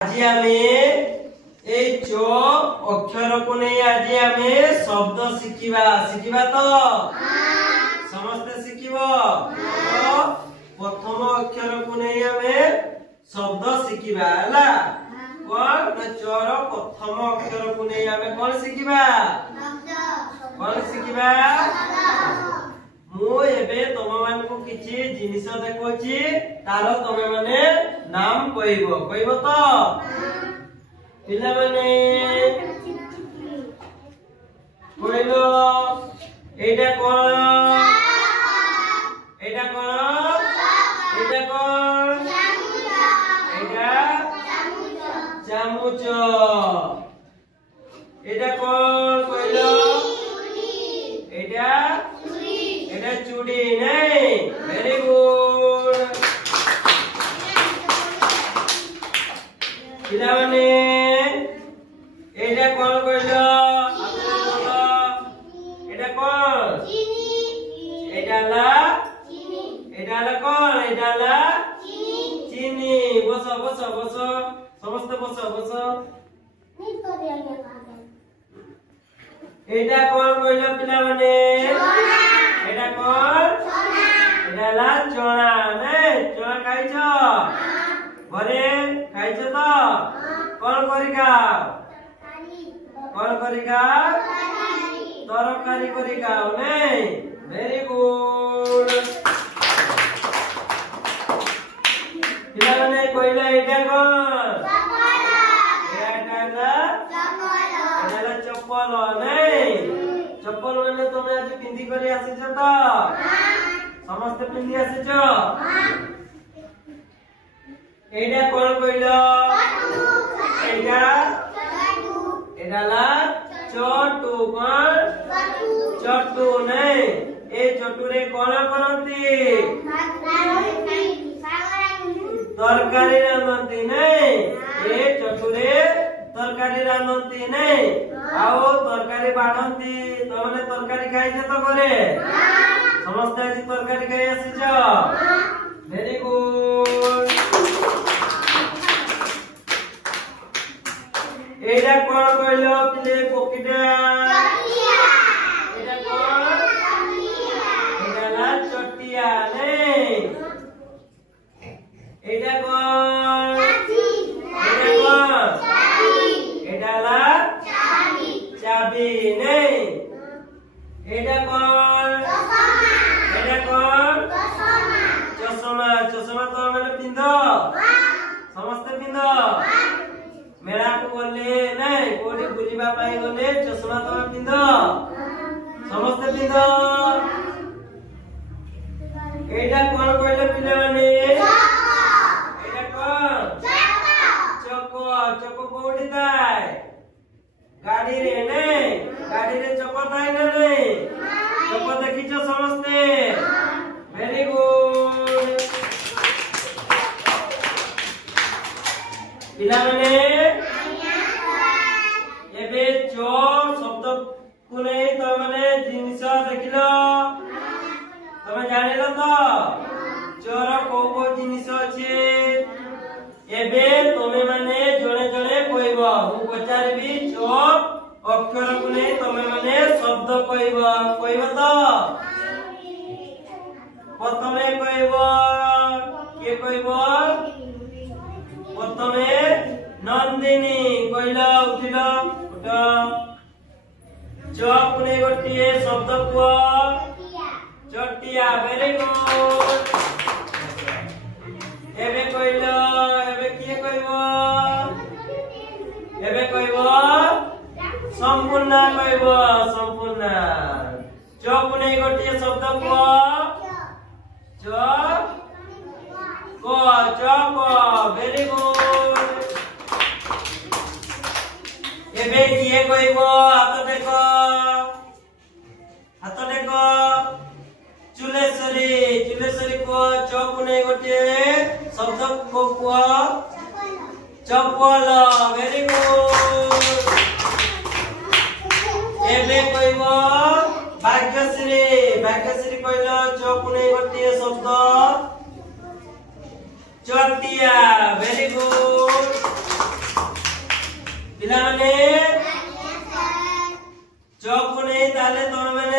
আজি আমি এই চ অক্ষরকু নেই আজি আমি শব্দ শিখিবা শিখিবা তো समस्ते शिखिब तो प्रथम अक्षरकु नेई आमे शब्द शिखिबा हला कोन ना चर प्रथम अक्षरकु नेई आमे कोन शिखिबा कोन शिखिबा मु एबे तम मानकु किछि जिनिस देखौछि तारो तमे माने नाम कहिबो कहिबो तो पिला माने कहिलो एटा कोन एटा कोन एटा कोन एटा चामच एटा कोन कहिलो एटा एटा चूड़ी नहीं वेरी गुड पिला माने एटा कोन कहिलो एटा कोन एडाला कोन एडाला चीनी बसो बसो बसो समस्त बसो बसो एडा कोन कहिलो पिला माने एडा कोन एडाला चना ने चना खाइछो घरे खाइछो तो कोन करिका तरकारी करिका नै वेरी गुड पिला माने कहिला एटा कोन एटाला चप्पल नै चप्पल माने तुमे आज पिंदी करे आसीछ तो समस्त पिंदी आसीछ एटा कोन कहिलो एटा एटाला चटू कोन चटू नै ए चटू रे कोन करंती तरकारी रांधती नहीं ए चटू रे तरकारी रांधती नहीं आओ तरकारी बाढ़ती तो माने तरकारी खाइछे तो घरे समस्त आज तरकारी खाइ आसीछ वेरी गुड एटा कोन कहिलो पिले पकिटा एटा कोन एटाला चटिया नहीं एटा कोन एटाला चाबी नहीं एटा कोन चश्मा चश्मा तो माने पिंदो समस्त पिंदो मेला को बोले नहीं कोडी बुलिबा पाई गले चश्मा तो पिंदो समस्त पिंदो एटा कोन कहिलो पिला माने एटा कोन चको चको कोडी ताई गाड़ी रे नहीं गाड़ी रे चको ताई नहीं चको देखिछो समस्ते वेरी गुड पिला माने एबे चो शब्द को नहीं तो माने जिनिस देखिलो तमे जानिलो तो चोर को जिनिस अछि एबे तमे माने जणे जणे कहबो मु पचारबी चो अक्षर को नहीं तमे माने शब्द कहबो तो प्रथमे कहबो के कहबो प्रथमे नंदिनी कहलो उठिलो उठ चो को नहीं गोटिए शब्द को चटिया वेरी गुड एबे कहलो एबे किए कहबो एबे कहबो संपूर्ण कहबो संपूर्ण चक नहीं गोटिए शब्द को चक वेरी गुड एबे किए कहबो हाथ देखो चुलेश्वरी चुलेश्वरी को चक नहीं गोटिए शब्द को चप्पल वेरी गुड एबे कहबो भाग्यश्री भाग्यश्री कहलो चक नहीं गोटिए शब्द चटिया वेरी गुड च को नहीं ताले तमे